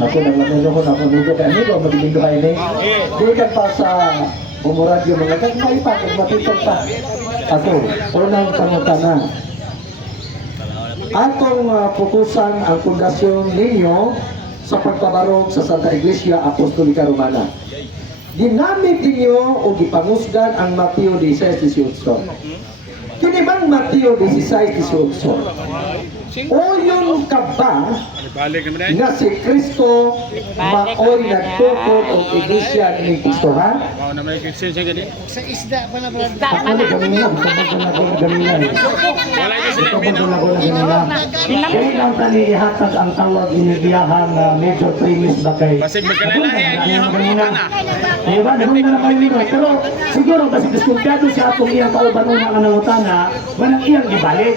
Ako nang manunuhon ako nito kaya nito magiging duhay ni. Di ka pa sa umuradyo mga kagmay pa kung matitong pa. Ako, unang pangutana. Atong pukusan ang pundasyon ninyo sa pagpabarog sa Santa Iglesia Apostolika Romana. Ginamit ninyo o gipanghusgan ang Mateo 16:18. Kini bang Mateo 16:18? O yung kaba na si Kristo maoy nagtukod o iglesia ni Kristo ha? Sa isda pa na brad. Ako na ganina, kaya lang tani ihatag ang tawag inigiyahang major premise ba kay Basig magkalalahi ang iyong pangutana. diba, nahong na naman nito pero siguro basig diskumpiyado siya atong iyang kaubanon ang nangutana manang iyang ibalik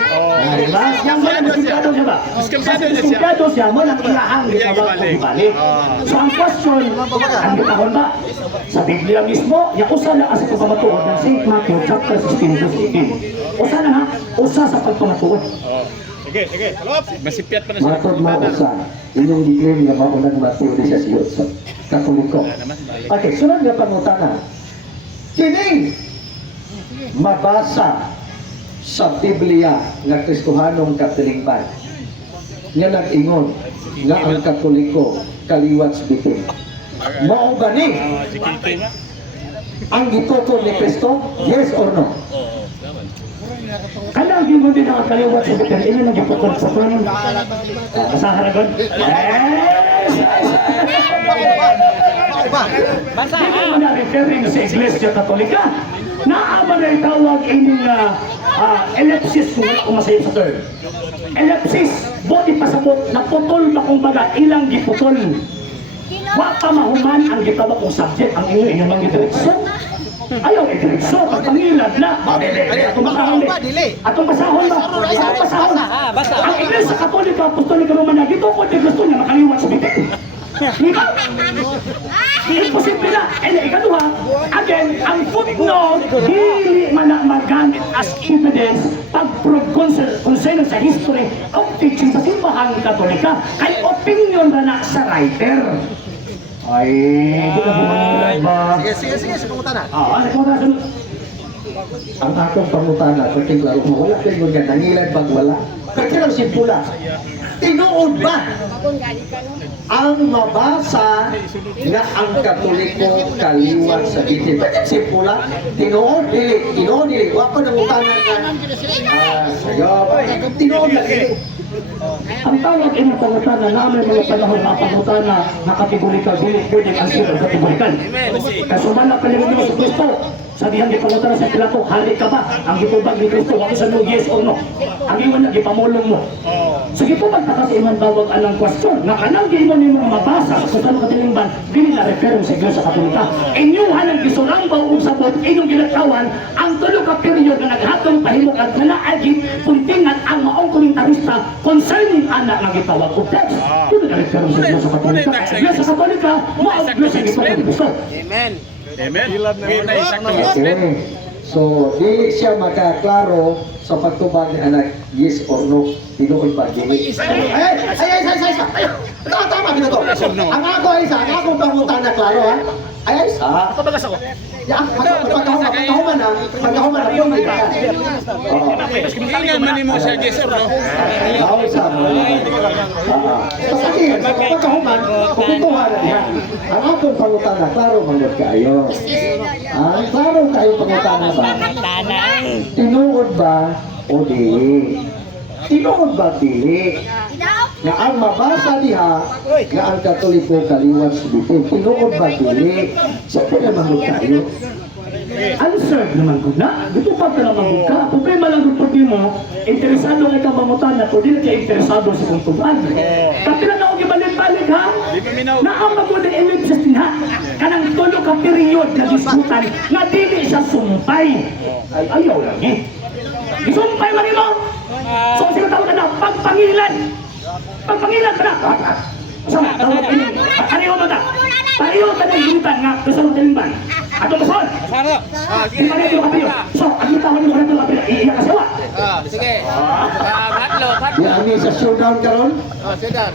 diba? Yang manang diskumpiyado siya ba? Diskumpiyado siya manang iyahang gitawag o ibalik so ang question, ang gitahon ba? Sa Biblia mismo, yung usa na sa pagpamatuod ng St. Matthew chapter 16 verse 18 usa na ha? Usa sa pagpamatuod Sige. Masipyat pa na siya. matod mo usa inyong declare nga maunang Matthew 16 Katoliko. Okay, sunod nga pangutana. Kining mabasa sa Biblia nga Kristohanong katilingban nga nag-ingon nga ang Katoliko kaliwat bitin. Mao gani ang gituto ni Kristo? Yes or no? Kanang gingon din ang kaliwat sa bitin, ini nang gipukod sa tuwan. Kasaharagon? Yes! Basta Hindi mo na referring sa Iglesia Katolika. Naaman na itawag ining ellipsis kung wala kong masayip sa term. Ellipsis, body pasabot, naputol ba kung baga, ilang giputol. Wa pa mahuman ang gitawag kong subject, ang inyong mga direksyon. Ayaw, direksyon, pangilad na. Atong basahon ba? Atong basahon. Ang Iglesia Katolika, Apostolika Romana, gito ko di gusto niya makaliwat sa bitin. Diba? Imposible na. And ikaduha, again, ang footnote, hindi man na magamit as evidence pag-prove concern sa history of teaching sa simbahang Katolika. Kay opinion na na sa writer. Ay, hindi na bumangulan ba? Sige, sa pangutana. Ano po na sunod? Ang akong pangutana, kung klaro mo, wala kayo nga nangilad pag wala. Kaya simpula. Tinuod ba ang mabasa na ang Katoliko kaliwat sa bitin? Bakit simpula? Tinuod, dili. Wako nang utanan na. Tinuod na dili. Ang tawag ng pangutana namin mga panahon na pangutana na kategorikal, dili pwede ang sirang kategorikal. Kasuman na palimod mo sa Kristo, sabihan di pangutana sa Pilato, halik ka ba? Ang gitubag ni Kristo, wako sa no, yes or no? Ang iwan na, gipamulong mo. So gitubag na kasi iman bawag anang question, na kanang gino ni mga mabasa sa tanong katilingban, dili na referong sa Iglesia Katolika. Inyuhan ang gisurang baong sabot, inyong ginatawan, ang tulo ka period na naghatong pahimok at nalaagit, puntingan ang maong komentarista concerning anak na gitawag ko text. Dili na referong sa Iglesia Katolika. Iglesia Katolika, maong Iglesia Katolika. Amen. May isang Okay. So, dili siya makaklaro sa pagtubag ni anak, yes or no, tinuod ba, dili. Ay! Tama, ginato. Ang ako isa, ang akong pangutana klaro ha. Ay, isa. Kabagas ako. Pagkahuman na, yung iba. Ingan man mo siya, yes or no? Ako isa. Kasi, pagkahuman, pupuntuhan na niya. Ang akong pangutana, klaro manod kayo. Klaro kayo pangutana ba? Tinuod ba o dili? Tinuod ba dili? Nga ang mabasa diha nga ang Katoliko kaliwat sa bitin. Tinuod ba dili? So, naman tayo. Answer naman ko na. Dito pa ka naman ka. Problema lang kung pwede mo, interesado nga ka mamutan na kung di na kayo interesado sa kungtuban. Pati lang ako ibalik-balik ha. Na ang magod ng ellipsis din ha. Kanang tulo ka period na disputan na dili siya sumpay. Ay, ayaw lang eh. Isumpay man mo. So, sino tawag ka na? Pagpangilan. Pagpangilan ka na. Sama, tawag ini. Pareho mo ta. Pareho ka na yung nga gusto mo talimban. Ato basol. Saro. Hindi pa rin yung kapilyo. So, ang tawag mo rin yung kapilyo. Iiyak ka siya. Sige. Di ani sa showdown karon.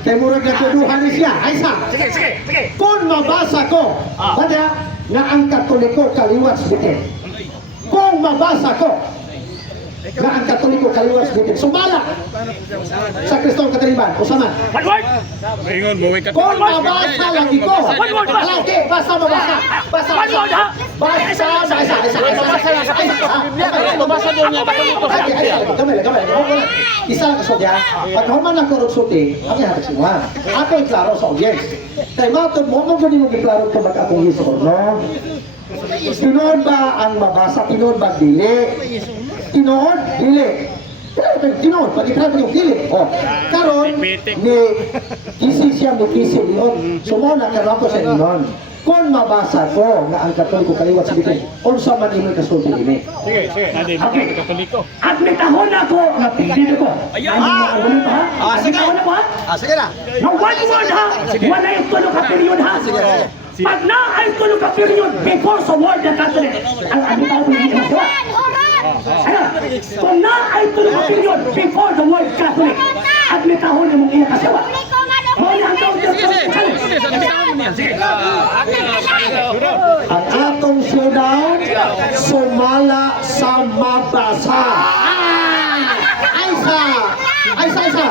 Kay murag natuduhan ni siya. Ay sa. Sige. Kung mabasa ko, bada nga ang Katoliko kaliwat bitin. Kung mabasa ko, nga ang Katoliko kaliwat bitin. Sumala sa Kristong Kataliban. Usaman. Ingon, buwi ka. Kung mabasa lagi ko. Lagi, basta mabasa. Basta. Mabasa doon niya, Katoliko sa Biblia. Gamay. Isa so ya, pag human ang korupsuti, ang ihatag sinuha. Ako ay klaro sa audience. Kaya matod mo, gani mo giklaro ko baka akong iso, no? Tinood ba ang mabasa? Tinood ba dili? Tinood? Dili. Tinood, pag-itrap yung dili. O, karon, ni kisi siya, ni kisi niyon. Sumuna, karon ko sa inyon. Kung mabasa ko nga ang Katoliko kaliwat sa bitin, unsa man imong kasulti ini. Sige. Okay. Katoliko. At may tahon ako nga pilido ko. Ayun. Argumento ha? Sige. Tahon ako ha? Sige na. No one word ha? Wala yung tulo ka period ha? Sige. Pag na ay tulo ka period before sa word ng Catholic, ang abitaw ko hindi mo. Ano? Kung na ay tulo ka period before the word Catholic, at may tahon yung mong iyakasawa. Muna ang ang atong showdown, sumala sa mabasa. Ay sa.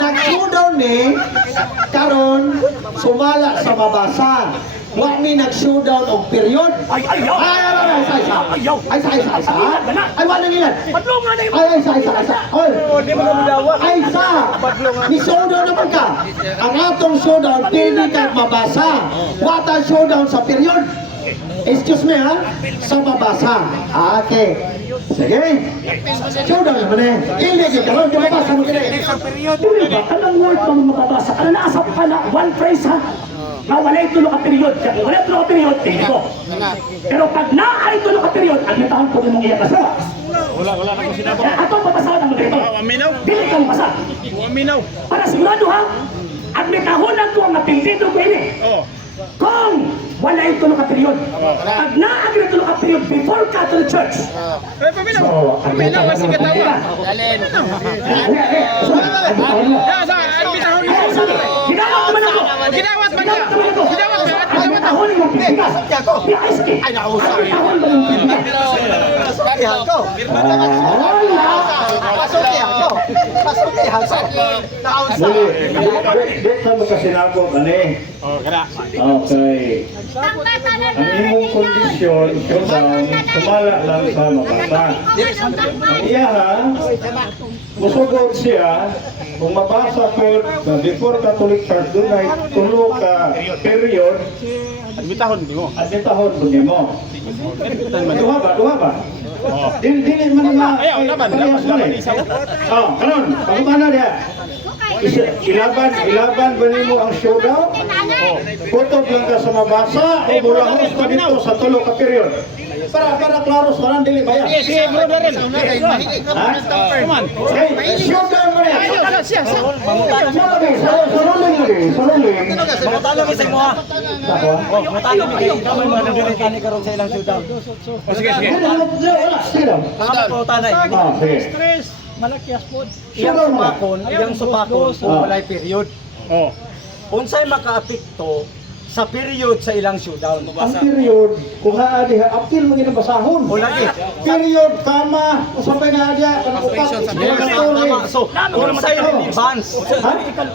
Nag-showdown ni, karon sumala sa mabasa. Huwag mi nag-showdown o period. Ay, wala nilan. Ay, sa. Ni showdown naman ka. Ang atong showdown, pili ka mabasa. Wata showdown sa period. Excuse me ha, sa mabasa. Okay. Sige. Showdown naman eh. Hindi ka lang, di mabasa mo kini. Dili ba, anong word pa mo mababasa? Ano naasap ka na, one phrase ha? Na walay tulo ka period. Kung walay tulo ka period, tingin ko. Pero pag naay tulo ka period, admitahan ko din mong iyak asawa. Wala na ko sinabi. Ato papasahan ang ganito. Aminaw. Dili kang basa. Aminaw. Para sigurado ha, admitahan ko ang napindido ko ini. Oh. Kung wala yung tulo ka period. Pag naagri tulo ka period before Catholic Church. Paminaw kasi katawa. Ginawat man ako. Ginawat man ka. Tahon yung piligas. Ay, nausap. Tahon ba yung piligas? Karihan ko. Pasultihan ko. Naunsa. Dito na magkasinago ani. Oh, kada. Okay. Ang imong kondisyon, showdown, sumala lang sa mabasa. Iya ha, musugod siya, kung mabasa ko, before Catholic Church, doon ay tulo ka period, Admitahon di mo. at itahon po niyo mo. Duha ba? Dili man nga. Ayaw, laban isa. Oh, kanon, pagkumana diya. Ilaban ba nimo ang showdown? Kutob lang ka sa mabasa o bulahos ka dito sa tulo ka period. Para klaro sa walang dili bayan. Sige, bro rin. Ha? Come on. Hey, showdown mo yan. Siya. Saluling mo din. Matalo kasi mo ha. Matalo mi kay kamay mo nang dili kani karon sa ilang showdown. Sige. Wala, sige lang. Ako tanay. Sige. Malakyas po. Iyang supakon kung walay period. Oh. Unsay makaapekto sa period sa ilang showdown? Ang period, kung haadi ha, apil mo ginang basahon. O lagi. Period, kama, usapay na adya, So, unsay relevance?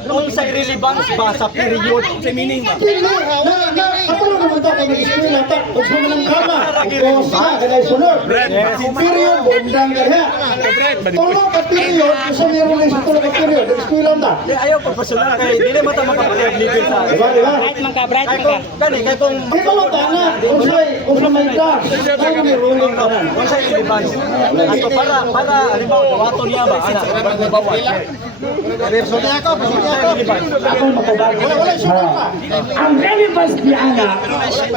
Unsay relevance ba sa period? Dili, katulong naman ito, kung nag-eskwela ito, kung sa mga kama, kung sa kanay sunod. Period, bundang ganyan. Tulong ka period, kung sa meron lang sa tulong ka period, nag-eskwela ito. Ayaw ko personal kay dili mo ta makapag-level sa. Diba? Gani kay kung Di ba mo tanga, kung sa may ka, tayo may ruling ka na. unsay relevance? Ato para halimbawa dawaton niya ba ana bawal. Personal ako, Ako magbabago. Ang relevance di ana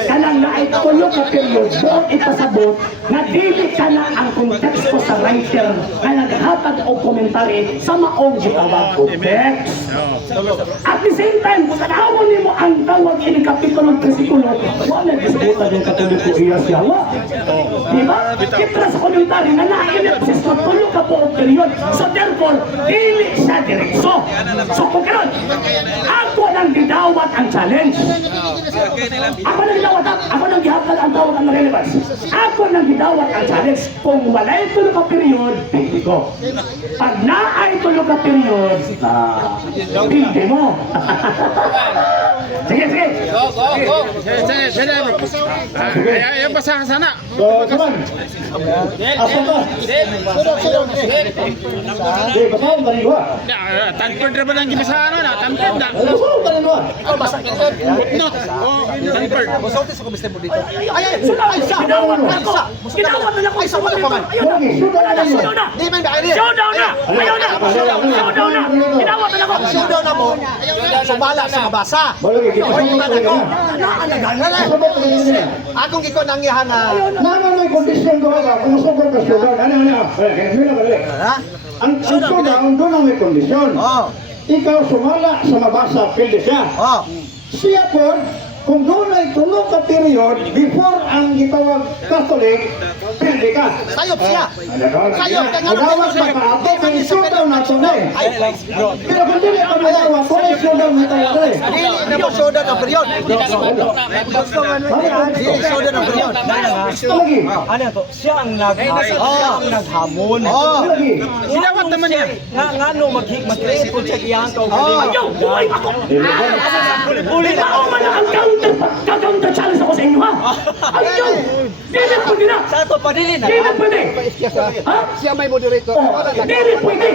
kanang naay tulo ka period buong ipasabot na dili kana ang konteksto sa writer na naghatag og komentary sa maong gitawag ko text. At the same time, kung tanawon nimo ang gitawag ini kapitulo ng versikulo, wala disputan yung katoliko iya siya. Di ba? Kitra sa komentary na na-ellipsis na tulo ka po ang period. So therefore, dili siya direkso. So kung karon, ako nang gidawat ang challenge. Ako nang gidawat, ako nang gihapal ang tawag ang relevance. Ako nang gidawat ang challenge. Kung wala'y tulo ka period, hindi ko. Pag naay tulo ka period, hindi mo. Sige, sige. Sige. Ayan basahan sana. So, saman. Asa ba? Di, basahan ka rin ba? Tanpad na ba nang gibasahan na? Tanpad na. Basahan ka rin ba? Footnote. Oh, tanpad. Ay, sunod siya. Kinawat na ako. Kinawat na ako. Ayaw na. Wala na. Showdown na. Showdown na. Ayaw na. Showdown na. Kinawat na ako. Showdown na mo. Sumala sa mabasa. Malagi, kita sa mga talaga. Kasabot ka rin niya. Akong giko nang ihan na. Naman may kondisyon ko ka, kung sugod ka sugar, ano? Ganyan ka rin. Ha? Ang sugar, doon ang may kondisyon. Oh. Ikaw sumala sa mabasa, pilde siya. Oh. Siya po, kung doon ay tulog ka period, before ang gitawag Catholic, pilde ka. Sayop siya. Sayop ka nga. Madawag pa ka, ako may showdown na ito na eh. Pero kung dili ka madawag, kung ay showdown na ito na eh. Dili na mo showdown ang period. Dili showdown ang period. Lagi. Ano to? Siya ang naghamon. Oh. Lagi. Sinawat naman niya. Nga no mag-create po siya iyang Oh. Ayaw. Buhay ako. Uli na. Ako man ang counter challenge ako sa inyo ha. Ayaw. Dili pwede na. Sa to padili na. Dili pwede. Ha? Siya may moderator. Dili pwede.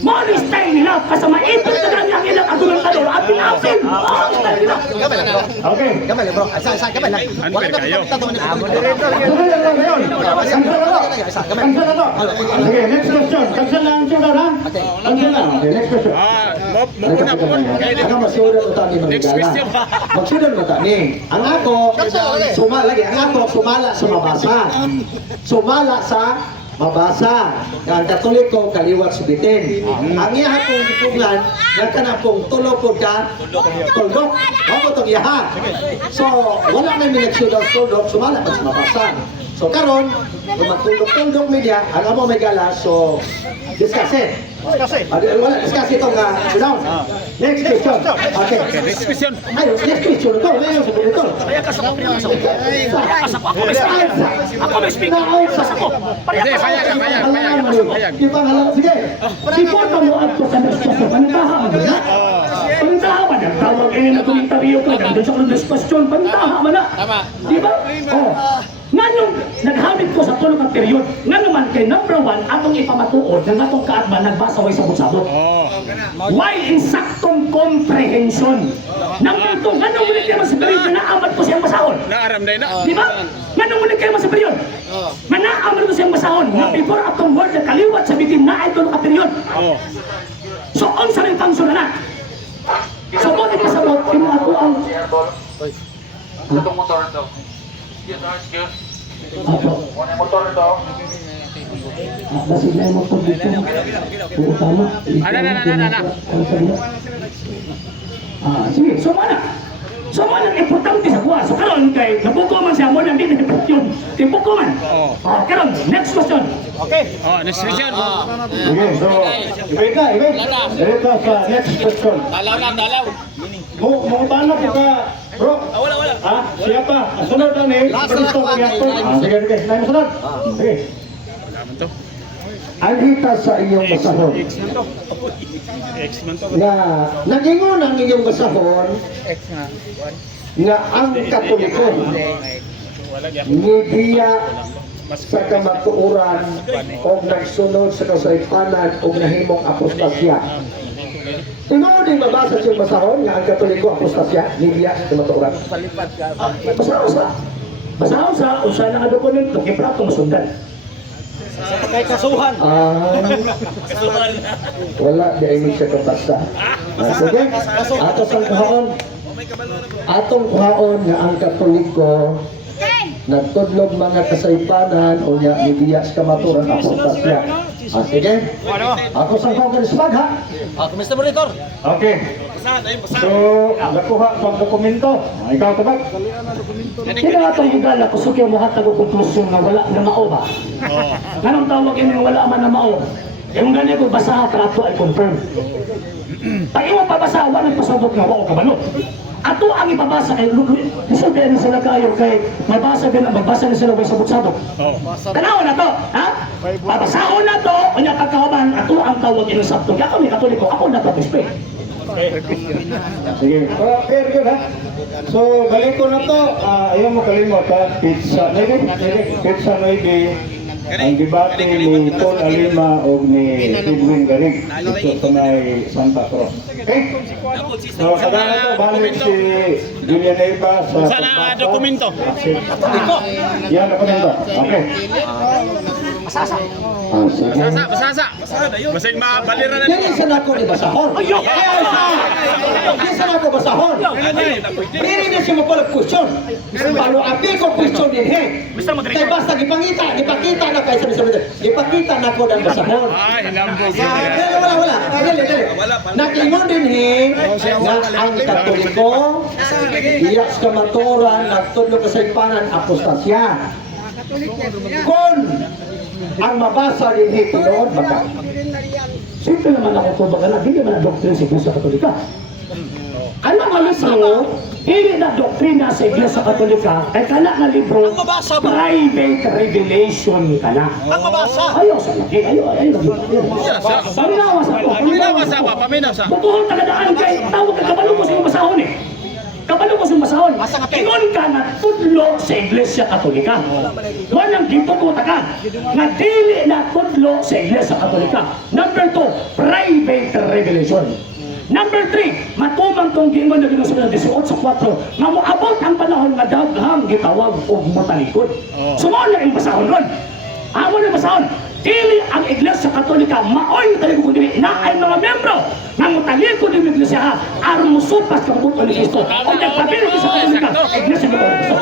Money style nila. Kasama ito na lang yung ilang argumentador at pinapin. Style nila. Gamay lang bro. Okay. Gamay lang bro. Sa gamay lang. Wala na kayo. moderator. Sugal lang ngayon. Cancel na to. Cancel na to. Sige, next question. Cancel na ang sugar ha? Cancel na. Okay, next question. Mauna po. Ako masudan mo tani Next question. Magsudan mo tani. Ang ako sumala lagi. Ang ako sumala sa mabasa. Sumala sa mabasa. Ang Katoliko kaliwat subitin. Ang iya pong gipugan nga kana pong tulo pod ka tuldok. Mao to iya. So wala na mi nagsudan tuldok sumala pa sa mabasa. So karon kung magtuldok-tuldok media, ang amo may gala so discuss it. Wala discuss itong down. Next question. Okay. Next question. Ay, next question ito. Ngayon sa ito. Kaya ka sa ako. Ako may speaker. Ako may speaker. Ako. Sige, payag. Di ba halang sige. Before ka mo at sa discussion, pantaha mo na. Pantaha mo na. Tawag kayo na komentaryo ka. Doon sa next question, pantaha mo na. Di ba? Oh. Nganong naghamit ko sa tulo ka period, nga naman kay number 1 atong ipamatuod nga atong kaadman nagbasa way sabot-sabot. Why insaktong comprehension? Number 2, nganong ulit kayo sa period na naamat ko siyang basahon? Naaram na. Di ba? Nganong ulit kayo sa period? Na naamat ko siyang basahon. Nga before atong word na kaliwat sa bitin na ay tulo ka period. So, on sa rin function na. So, mo din kasabot, ako ang... Itong motor ito. Apo. Motor ito. Basig na yung motor dito. Oo, tama. Ana. Sige, so mana? So mana importante sa kuha. So karon kay nabuko man siya mo nang din yun. Tibuko man. Karon, next question. Next question. Sige, so, ibig ka. Dito sa next question. Dalaw. Mo paano ka, bro? Wala. Ha? Siya pa. Sunod na ni. Sige. Lain sunod. Sige. Alita sa iyong basahon. Na nagingon ang inyong basahon nga ang Katoliko nibiya sa kamatuuran o nagsunod sa kasaypanan o nahimong apostasya. Tinuod din mabasa siyang basahon nga ang Katoliko apostasya, nibiya sa kamatuuran. Basa-usa, usa na nga dokumento, kiprato masundan. Kay kasuhan. Wala, di ay siya kapasa. Sige, atong kuhaon nga ang Katoliko nagtudlog mga kasaypanan o nga nibiya sa kamaturan apostasya. Sige, ako sa Congress Mag ha? Mr. Monitor. Okay. So, nakuha pag dokumento. Ikaw tabag. Kaya nga itong higala, kusukyo mo hatag o konklusyon na wala na mao ba? Ganong tawag yun yung wala man na mao. Yung ganyan ko basaha ka ato ay confirm. Pag imo pabasa, wala pasabot nga wao kabalo. Ato ang ipabasa kay sabihin sila kayo kay magbasa na sila may sabot-sabot. Tanaw na to, ha? Babasahon na to, kanya pagkawaban, ato ang tawag yun sa sabto. Kaya kami katoliko, ako na papispe. Sige. Fair good ha. So, balik ko na to. Ayaw mo kalimot ha. Pizza. Pizza maybe. Ang debate ni Paul Alima o ni Edwin Garig dito sa may Santa Cruz. Okay? So, kada na to, balik si Villanueva sa Sana dokumento. Yan, dokumento. Okay. Sige. Basasa. Basig mabalira na Dili sa nako ni basahon. Dili sa nako basahon. Dili na siya mapalag question. Palo abi ko question din he. Kay basta gipakita na kay sabi. Gipakita na ko dan basahon. Ay, hinambog. Wala. Dili. Nakingon din he nga ang Katoliko iya sa kamaturan nagtudlo ka sa ipanan apostasya. Kon ang mabasa din he tinuod baka. Simple naman ako po baga na, hindi naman na doktrin sa Iglesia Katolika. Ano nga mismo, hindi na doktrina sa Iglesia Katolika, ay kana nga libro, private revelation ka na. Ang mabasa! Ayaw sa laki, ayaw. Paminawa sa ako, Paminaw sa. Butuhon tagadaan kay, tawag ka, kabalo ko sa yung masahon eh. Kabalo ko sa yung masahon. Ingon ka na tudlo sa Iglesia Katolika. Walang gipuputa ka, nga dili na tudlo sa Iglesia Katolika. Number 2, private revelation. Number 3, matumang tong gingon na ginusunod 18 sa 4 nga moabot ang panahon nga daghang gitawag og motalikod. Sumo na yung basahon ron. Amo na basahon. Dili ang Iglesia Katolika maoy motalikod dili na ay mga membro nga motalikod ng Iglesia aron mosupas ka kabuto ni Kristo. O nagpabilis sa Katolika, Iglesia ni Kristo.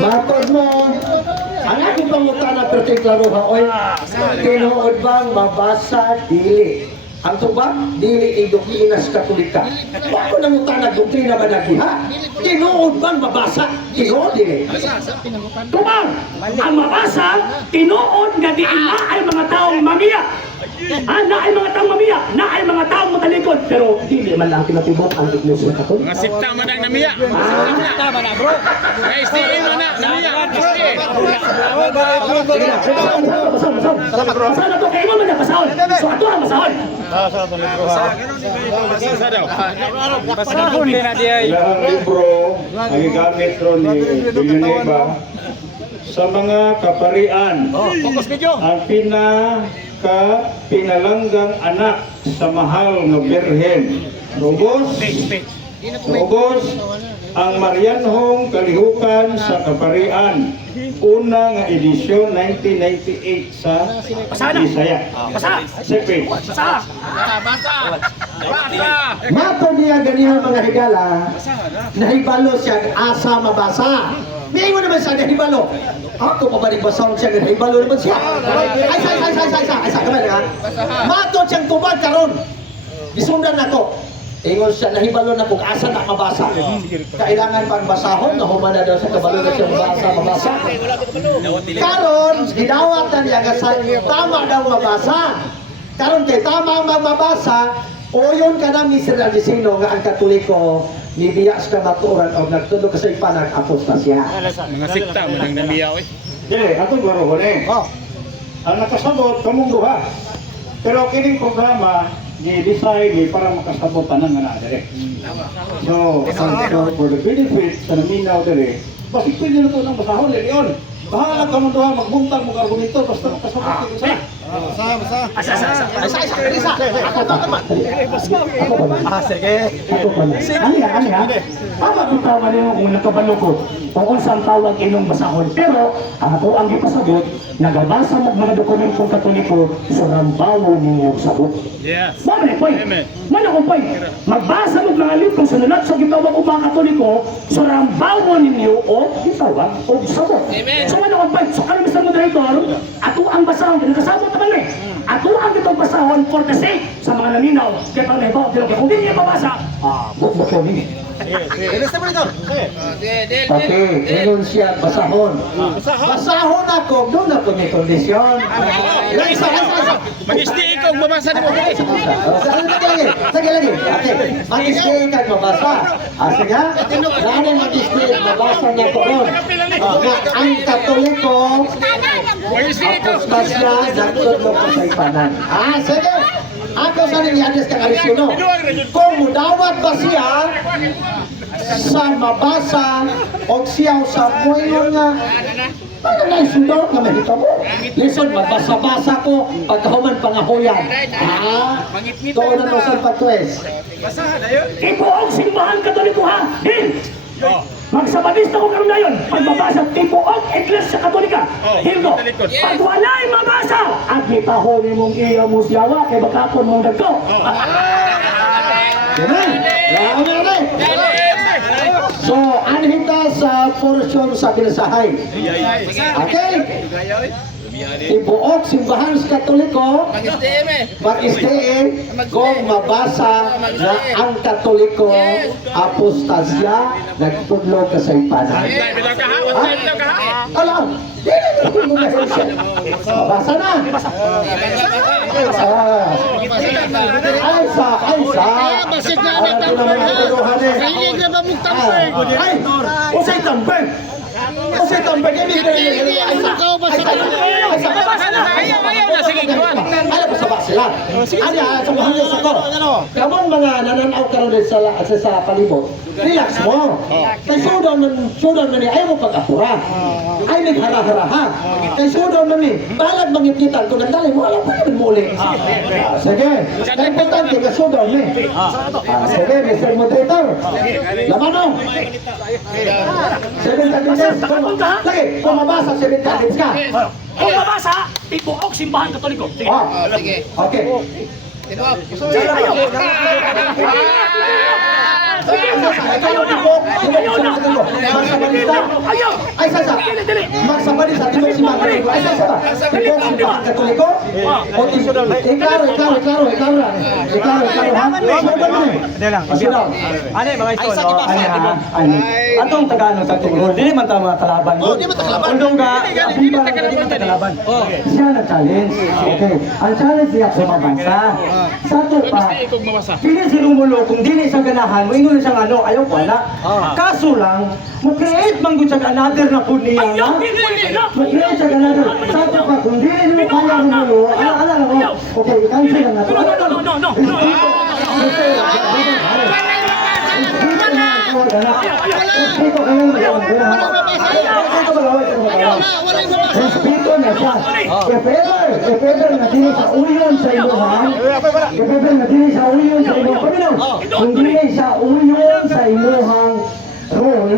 Matod mo, ang aking pangutana partiklaro ha, oy, tinuod bang mabasa dili? Ang tuba, dili ang doktrina sa Katolika. Bako nang utana, doktrina ba nagiha? Tinuod bang mabasa? Tinuod dili. Tumang, ang mabasa, tinuod nga di na ay mga taong mamiya. Na ay mga taong mamiya, na ay mga taong matalikod. Pero dili man lang tinatibok ang Iglesia Katolika. Mga sikta man ang namiya. Tama na, bro. Ay, STE man na. Namiya. Basahan na to, kaya mo man na basahon. So ato ang basahon. Basa daw. Ilang libro ang gigamit ron ni Villanueva sa mga kaparian. Ang pinalanggang anak sa mahal na Birhen. Ubos ang Marianhong Kalihukan sa Kaparian. Una nga edisyon 1998 sa Bisaya. Sepe. Mato niya ganyan mga higala, nahibalo siya asa mabasa. May mo naman siya nahibalo. Ako pa ba basahon siya nahibalo naman siya? Ay, kamay ha? Mato siyang tubad karon. Gisundan ako. Ingon siya, nahibalo na kung asa na mabasa. Kailangan pang basahon, nahumana daw sa kabalo na siya mabasa. Karon, gidawat na niya nga sa tama daw mabasa. Karon kay tama ang mabasa, oyon ka na Mr. Aldisino nga ang Katoliko ni Biyas ka maturan o nagtulog ka sa ipanag apostasya. Mga sikta man ang namiya. Dili, atong garo ko ni. Ang nakasabot, kamong duha. Pero kining programa, ni-design ni para makasabot tanan nga na dire. So, for the benefit sa naminaw dire, basig pwede na ito ng basahon din yun. Bahala ka mo doon, magbuntang mo argumento, basta makasabot dito sa. Ano ha? Tama kung tawag niyo kung nakabalo ko kung unsang tawag inong basahon. Pero ako ang ipasabot, nagabasa mo mga dokumentong Katoliko sa rambawo ninyo sabot. Yes. Mama ni Poy. Mana ko Poy. Magbasa mo mga librong sunod sa gitawag o mga Katoliko, surambawon ninyo o gitawag o sabot. So ano ang point? So kami Mr. Moderator, ato ang basahon, kasabot naman eh. Ato ang itong basahon for the sake sa mga naninaw. Kaya pang naibaw, kung hindi niya babasa, bukbuk ko niya. Okay, ngayon siya basahon. Basahon ako, doon ako may kondisyon. Mag-stay ikaw, babasa mo. Sige lagi. Okay, mag-stay ka mabasa. Sige, lalo mag-stay, mabasa niya ko ron. Ang Katoliko, apostasya, nagtudlo ko sa ipanan. Sige. Ako sa rin i-address ka karisyono. Kung mudawat ba siya sa mabasa o siya sa muyon nga ano na isunod na mahita mo? Listen, magbasa-basa ko pagkahuman pangahuyan. Doon na sa patwes. Tipo ang simbahan Katoliko ha! Hin! Magsabadista ko karon dayon pagbabasa tipo og Iglesia Katolika. Hilgo. Pag walay mabasa, at mitahon imong iya mo siyawa kay bakapon mong dagko. So, anhita sa portion sa binasahay. Okay? Ibuok simbahan sa Katoliko, mag-stay kung mabasa na ang Katoliko, apostasya, nagtudlo ka sa ipanan. Alam, mabasa na. Ay, usay tambay. Usay tambay. Ayaw na, sige, gawan. Alam ko sa basilan. Sa bahagya sa ko. Kamang mga nananaw ka rin sa palibot, relax mo. Kay sudaw man ni, ayaw mo pag-apura. Ay may hara-haraha. Kay sudaw man ni, balag mangipitan kung nandali mo, alam pa naman muli. Sige. Kaya importante ka sudaw ni. Sige, Mr. Moderator. Laman o. 7 minutes. Lagi, kung mabasa 7 minutes ka. Kung mabasa, tipo og simbahan Katoliko. Sige. Okay. Ay, sasa. Magsabali sa tibok si Mga Katoliko. Ay, sasa. Tibok si Mga Katoliko. Iklaro, ha? Atong Tagalog sa tungkol, di man ta mga kalaban. Di man ta kalaban. Undong ka, di man ta kalaban. Siya na challenge. Okay. Ang challenge niya sa mabasa. Sa to pa. Pili si Romulo kung dili sa ganahan, mo ingon siyang ano, ayaw ko na. Kaso lang, mo-create man gud sa another na pud niya. Mo-create sa another. Sa to pa kung dili mo kaya Romulo, ala ko. Okay, cancel na to. No. Respeto na siya. If ever na dili sa uyon sa imuhang, kung dili sa uyon sa imuhang role,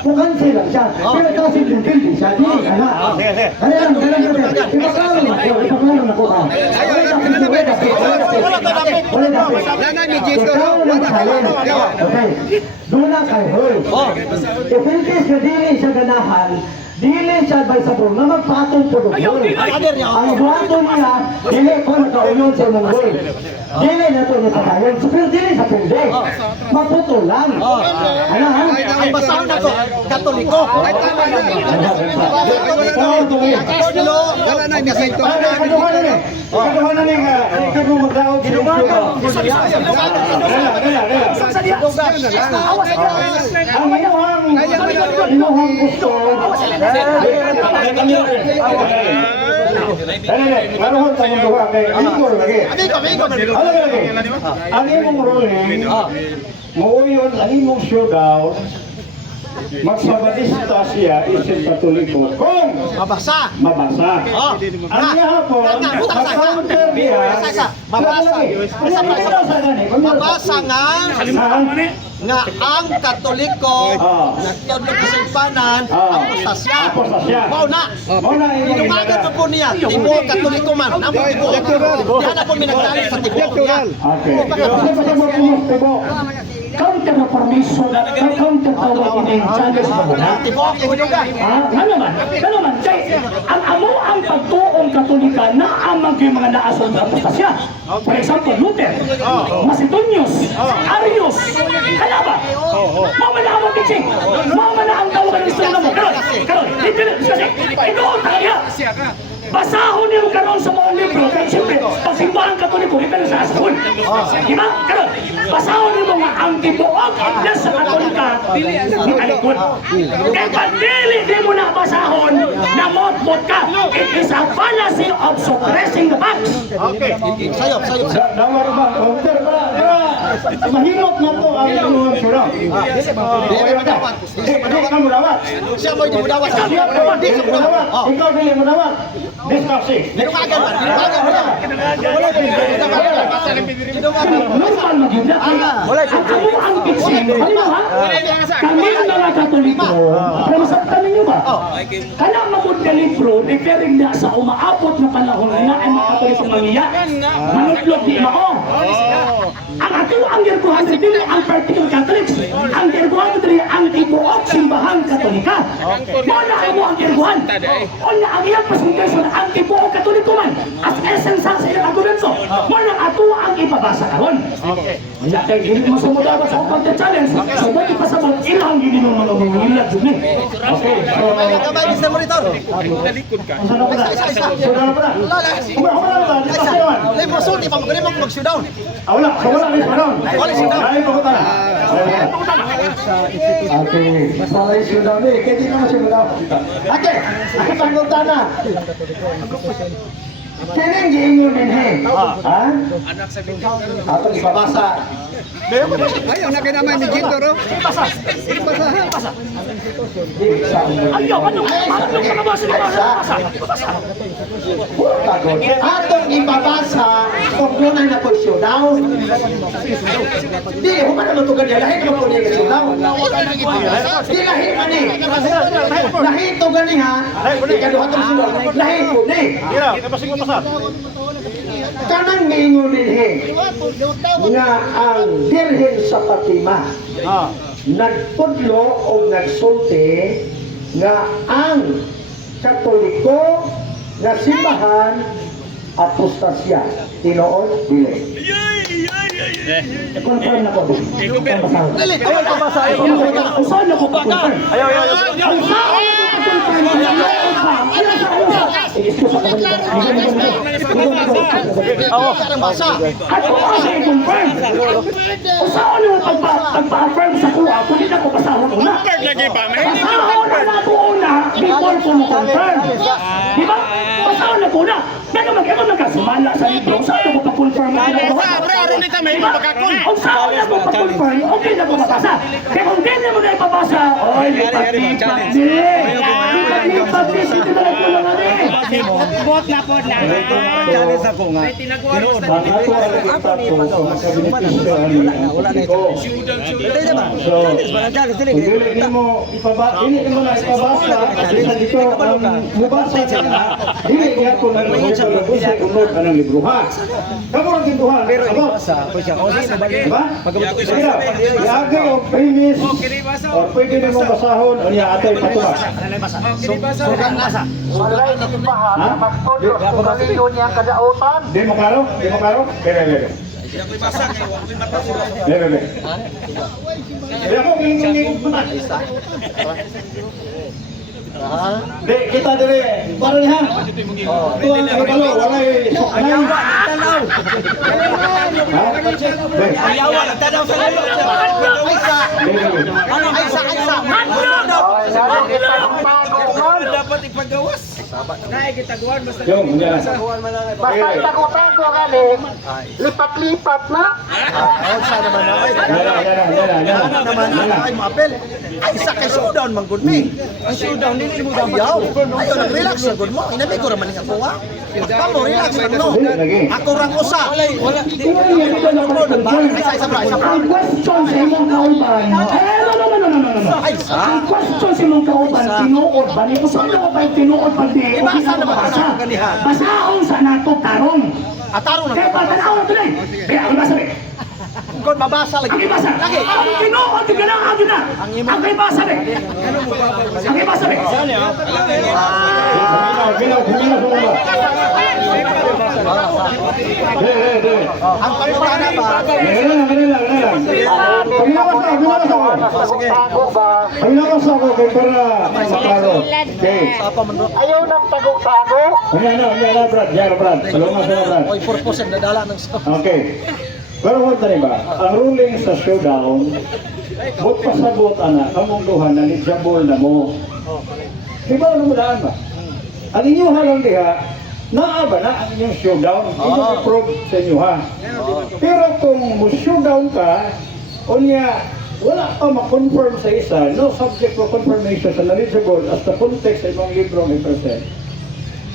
kukansi lang siya. Pero kasi hindi siya, dili ka na. Kaya lang, ipaklaro na ko ka. Okay, doon na kay Hoy. If in case na dili siya ganahan, dili siya by sabong na magpatong po doon. Ang buhato niya, dili ko nakauyon sa imong Hoy. Dili na ito natakayon. So, pero dili sa pindi. Maputo lang. Ano ha? Ang basahon ako, Katoliko. Inuhang gusto. Maroon tayong duha kay Amigo lagi. Ano lagi? Ang imong ruling, mauyon ang imong showdown, magsabadista siya isip Katoliko kung mabasa. Ang hapon, mag-counter niya. Mabasa nga ang Katoliko nagtudlo sa impanan apostasya. Mao na. Inumagan po niya. Tibo Katoliko man. Amo tibo. Yan na po minagdali sa tibo niya. Okay. Counter na po permission na kang tatawag ini challenge mo na. Ano man, kay ang amo ang pagtuong Katolika na amang yung mga naasong na apostasya. For example, Luther, Macedonius, Arius, kaya ba? Mama na ang teaching, mama na ang tawag ng istorya mo. Karon, hindi kasi, inoon talaga. Basahon niyo karon sa mga libro, kaya siyempre, pasimbahan Katoliko, ito na sa asahon. Diba? Karon, basahon niyo mga ang tibuok iglesia sa Katolika, ni Alikod. Kaya pandili di mo na basahon, na mot-mot ka. It is a fallacy of suppressing the facts. Dawar ba? Pero mahirap na to ang inuwan sila. Hindi ka mo dawat. Siya mo hindi mo dawat. Siya mo dawat. Ikaw dili mo dawat. Discussing. Nilumagan man. Normal na yun. At kamo ang fixing, halimbawa, kami ang mga Katoliko, namasaktan ninyo ba? Kana magod na libro, referring na sa umaabot na panahon na ay mga Katoliko mangiya. Manutlog di mao. Ang ato ang girkuhan sa dili ang particular Catholics. Ang girkuhan sa dili ang tibuok simbahang Katolika. Muna mo ang girkuhan. O na ang iyang presentation ang tibuok Katoliko man. As essence sa ilang argumento. Muna ato ang ipabasa karon. Kaya kay hindi mo sumudawa sa upang challenge. So dahil ipasabot ilang hindi mo manungilag dun eh. Okay. Kamay Mr. Monitor. Saan ako na? Saan ako na? Wala ba? Discussing naman. Libre sulti pa magaling mo mag-showdown. Wala. Wala. Ay, pakuta na. Okay, salay siya daw eh, kaya di naman siya magawa. Okay, ako panggunta na. Kining giingon din he. Ha? Ato ibabasa. Ayaw na kinamay ni Ginto, ro. Ayaw, anong nakabasa na Atong ibabasa kung doon ay na-showdown. Di, humana mo ito ganyan. Lahit mo po niya ka-showdown. Di, lahit man eh. Lahit ito ganyan ha. Ikaduha itong showdown. Lahit po ni. Kanang mingon din he. Nga ang Birhen sa Fatima. Nagpudlo o nagsulti nga ang Katoliko na simbahan apostasya. Tinoon, dili. confirm na ko. Dili, kamay ka basa. Ang saan ako pa-confirm? Ayaw. Ang saan ako pa-confirm? Karang basa. At kung ako i-confirm, kung saan yung pagpa-affirm sa kuha, kung hindi ako basahon una. Basahon na ako una before ko mo-confirm. Di ba? Basahon na ko una. Pero mag-ibang nagkasumala sa libro, saan ako pa-confirm na ako? Kung saan ako pa-confirm, okay na ko mabasa. Kaya kung hindi mo na ipabasa, oy, lipat-lipat din. Lipat-lipat din, hindi na lang ko lang rin. Bot na po na. Challenge ako nga. Tinuod. Ako ang nagtato sa magkabenepisyo ani Katoliko. So, kung dili mo na ipabasa, kasi sa dito ang mubasa niya, dili niya kung sa unod anang libruha. Kamu ang gintuhan, sabot. Diba? Iagay o premise, o pwede na mong basahon, o niya atay patubas. Ha? Di mo klaro? Di mo klaro? Bebe. Kaya mo, ngingin mo na. Di, kita dire. Paro niya. Ito ang ibalo, wala yung anay. Ha? Di. Tanaw sa lalo. Dapat ipagawas. Kaya kitagawan basta. Yung, hindi na. Basta itagutan ko galing, lipat-lipat na. Ay, maapel. Ay, isa kay showdown man gud mi. Ang showdown dili mo daw. Ayo nag-relax na gud mo. Inabi ko ra man ang kuha. Kamu relax man no. Ako rang usa. Wala. Ang question sa imong kauban, no. Ang question sa imong kauban, tinuod ba? Kung saan ako ba tinuod pa di? O di na mabasa? Basahon sa nato tarong. Ataro na. Kaya pa, tanaw na tuloy. Kaya, ang basa rin. Kon mabasa lagi. Ang ibasa. Ang tinuod bigyan na, agad na. Ang kay ba sabi? Ang kay ba sabi? Ang pangutana ba? Paglakas ako kay para maklaro. Okay. Ayaw ng tago-tago. Ano, Brad. Salungan sa Brad. Oy, purpose ang dadala ng Okay. Pero huwag na rin ba? Ang ruling sa showdown, but pasabot ana, kamong duha na eligible na mo. Di ba ano mo daan ba? Ang inyo halang diha, naaba na ang inyong showdown. Ito i-prove sa inyo ha. Pero kung mo showdown ka, unya, wala pa ma-confirm sa isa, no subject for confirmation sa knowledgeable as the context sa ibang libro may present.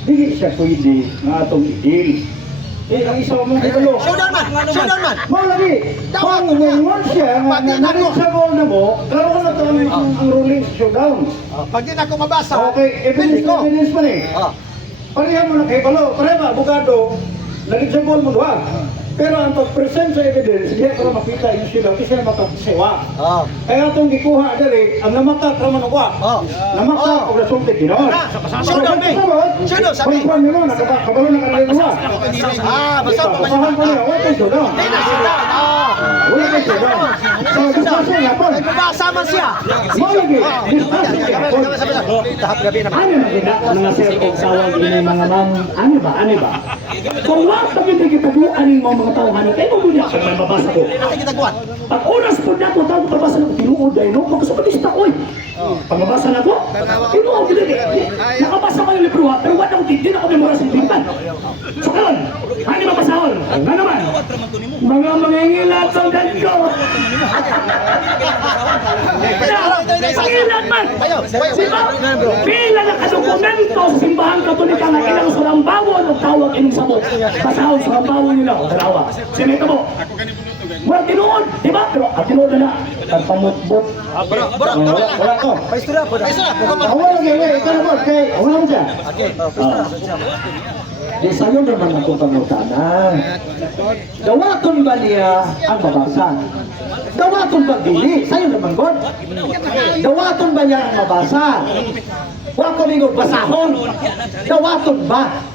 Hindi siya pwede nga atong i-deal. Ang isa mong galo. Showdown man! Mo lagi. Kung ngayon siya nga knowledgeable na mo, karoon na ito ang ruling sa showdown. Pag di na ako mabasa, Okay, pili ko. evidence pa ni. Pareha mo na kay Balo, pareha ba, abogado, knowledgeable mo doon. Pero ang pag-present sa evidence, hindi ko na makita yung sila kasi na makasiwa. Kaya itong gikuha dali, ang namakak naman ako. Namakak o nasulti ginoon. Showdown me! Showdown sa me! Confirm nyo, nakabalo na kanila. Basta ko Basahan ko niya, wala kayo showdown. Wala kayo showdown. So, discussion nga po. Nagpabasa man siya! Malagi, discussion nga po. Ano na kita, mga sir o sawag ini mga ma'am, ano ba? Kung wag pagindi kita duan yung mga tauhan, kayo mo muna sa mababasa ko. Ay, kitagwan! Pag oras po na ko, tawag pabasa na ko, tinuod ay no, magkasukalista ko eh. Pagmabasa na ko, tinuod, nakabasa ko yung libro ha, pero wala akong hindi na ako memora sa libigan. So karon, ano mabasahon? Nga naman, mga mangingilat ang ganito. Mangingilat man! Diba? Pila na kadokumento sa simbahan katolika na ilang surambawon o tawag ining sabot. Basahon sa rambawon nila o dalawa. Sinito mo, wala tinuod, di ba? Pero at tinuod na ang pamutbot. Wala ko. Paistura po! Wala lagi, ikaw naman, kay, wala mo dyan. Di sa'yo naman ako pangutanan. Dawaton ba niya ang mabasa? Dawaton ba dili? Sa'yo naman, God. Dawaton ba niya ang mabasa? Huwag ko lingog basahon. Dawaton ba?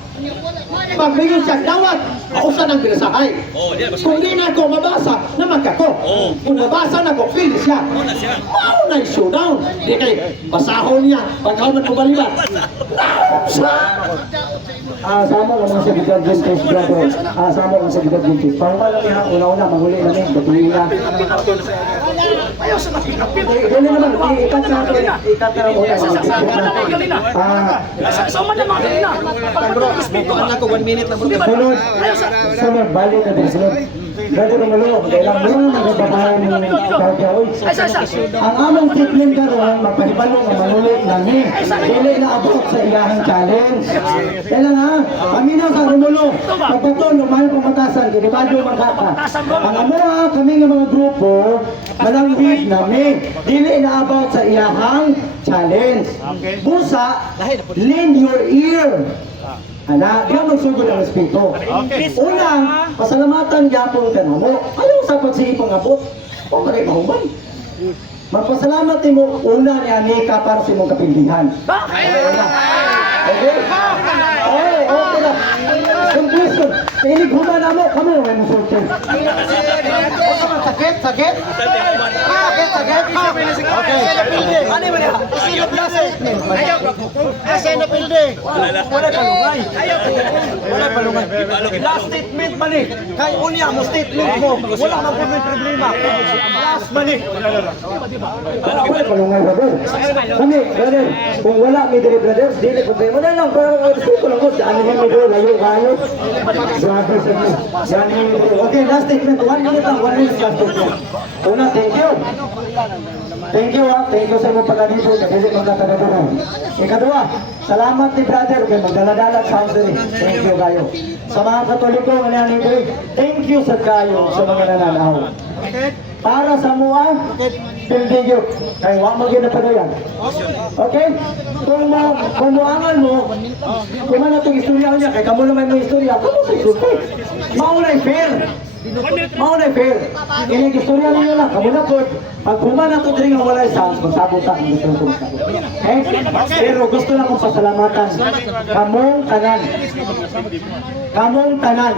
Pag mingon siya, dawat, ako sa nang binasahay. Kung di na ako mabasa, naman ako. Kung mabasa na ako, feel siya. Wow, na yung showdown. Di kay, basahon niya, pagkaw na kumalibat. Sama lang mga seguridad vintage, brother. Sama lang seguridad vintage. Parang lang niya, una-una, manghuli namin, batuhin na. Ayaw sa napinapit. Dili naman, ikat na mo Sama na mga kanina. Respeto ka na ako, 1 minute na bro. Sunod, balik na din, sunod. Brother, umalong, kailang mo naman nagbabahan ng kagaoy. Ang among treatment karoon, magpahibalo nga manuli nani. Dili na abot sa iyahang challenge. Kailan ha? Kami na sa Romulo, pagbato, lumayo pamatasan, kinibadyo magkaka. Ang amo ha, kami nga mga grupo, malangwid nami. Dili na abot sa iyahang challenge. Busa, lend your ear. Ana, diyan magsugod ang respeto. Una, pasalamatan gyapon ka mo. Ayaw sa pagsipang abot. O kay mahuman. Magpasalamat mo una ni Anika para sa imong kapindihan. Okay? Okay na. Conclusion. Inig human na mo, kami na may musultin. Sakit? Okay. Ano ba niya? Asa na pilde? Wala palungay. Last statement man eh. Kay unya mo statement mo. Wala nang problema. Last man eh. Wala palungay, brother. Kami, brother, kung wala may dili brothers, dili problema na lang. Pero ang respeto lang ko, ano yung may dili, layo. Brother, okay, last statement. 1 minute lang, 1 minute last statement. Una, thank you. Thank you sa mga pag-adibo, kasi magkakagabunan. Ikadua, salamat ni brother, kay magdala-dala sa house rin. Thank you kayo. Sa mga katoliko, thank you sa kayo sa mga nananaw. Para sa mga pildigyo, kaya huwag maging napadayan. Okay? Kung muangan mo, kung man itong istorya niya, kaya kamo naman may istorya, kamo sa istorya. Maulay fair. Mauna fair. Kaya istorya ninyo lang, kamo na po, pag humana to diri nga walay sounds, magsabot ta ang gusto kong magsabot. Okay? Pero gusto lang kong pasalamatan. Kamong tanan. Kamong tanan.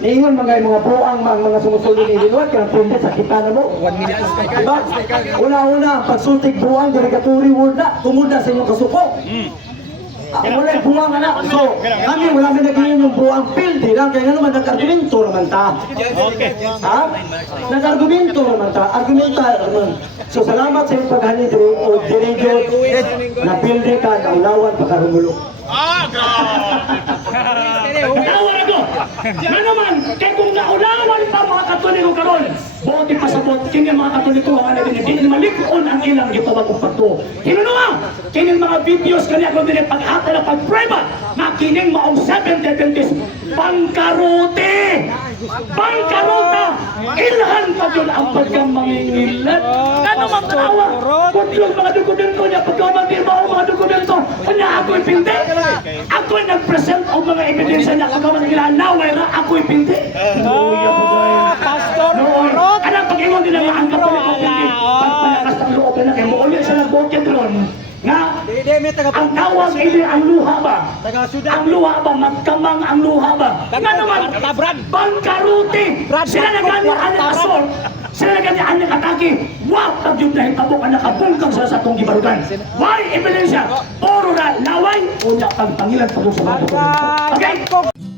Niingon mga buang mga sumusulong ni Linuat, kaya punta sa kita na mo. 1 minute. Diba? Una-una, pagsultig buang, derogatory word na, tumuda sa inyong kasuko. Wala buwang anak. So, kami wala may naging yung buwang pildi lang. Kaya nga naman, nag-argumento naman ta. Ha? Nag-argumento naman ta. Argumental naman. So, salamat sa iyong paghani o dirigyo na pildi ka, naulawan, pagkarumulo. Tawar ako! Na naman, kaya kung naulawan pa mga katoliko karon, buti pasabot, kini mga katoliko ang alagin, hindi malikon ang ilang gitawag kong pagto. Kinunuang, kini mga videos kanya kung din pag-ata na pag-prema, na kining maong 7th Adventist, bangkarote! Bangkarota! Ilhan pa yun ang pagkang mangingilan. Ano mang tawa? Kung yung mga dokumento niya, pagkamandirma o mga dokumento, kanya ako'y pinti. Ako'y nag-present o mga ebidensya niya, kagaman nila naway na ako'y pinti. Pastor Morot! Anong pag-ingon din ang ang katoliko pinti? Pagpalakas ng loob na kayo, muulit siya nag-bukid ron. Nga, ang tawag ini ang luha ba? Ang luha ba? Magkamang ang luha ba? Nga naman, bangkaruti! Sila na ganyan ang asol! Sila na ganyan ang atake! Wow! Tagyod na hitabok ang nakabungkang sa atong gibarugan! Why ebidensya? Puro na laway! Unya pang pangilan pa sa mga dokumento. Okay?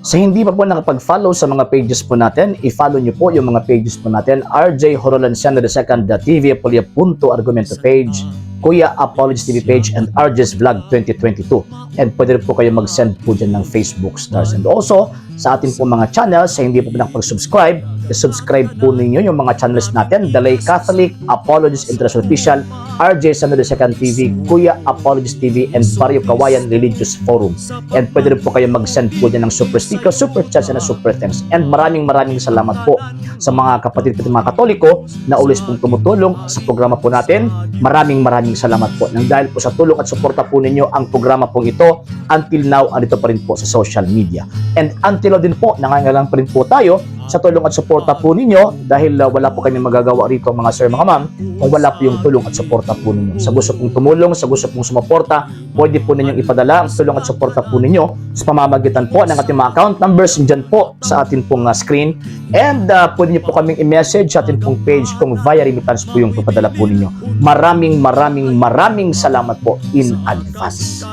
Sa hindi pa po nakapag-follow sa mga pages po natin, i-follow nyo po yung mga pages po natin, RJ Horolanciano II TV, Argumento page, Kuya Apologies TV page, and RJ's Vlog 2022. And pwede rin po kayo mag-send po dyan ng Facebook stars. And also, sa atin po mga channels, sa hindi po nakapag-subscribe, i-subscribe po ninyo yung mga channels natin, The Lay Catholic, Apologies International Official, RJ Santo II TV, Kuya Apologies TV, and Barrio Kawayan Religious Forum. And pwede rin po kayo mag-send po dyan ng super sticker, super chats, and super thanks. And maraming salamat po sa mga kapatid at mga Katoliko na ulis pong tumutulong sa programa po natin. Maraming salamat po. Nang dahil po sa tulong at suporta po ninyo, ang programa po ito, until now, andito pa rin po sa social media. And until now din po, nangangailangan pa rin po tayo sa tulong at suporta po ninyo dahil wala po kami magagawa rito mga sir, mga ma'am, kung wala po yung tulong at suporta po ninyo. Sa gusto pong tumulong, sa gusto pong sumuporta, pwede po ninyong ipadala ang tulong at suporta po ninyo sa pamamagitan po ng ating mga account numbers dyan po sa ating pong screen. And pwede nyo po kaming i-message sa ating pong page kung via remittance po yung papadala po ninyo. Maraming salamat po in advance.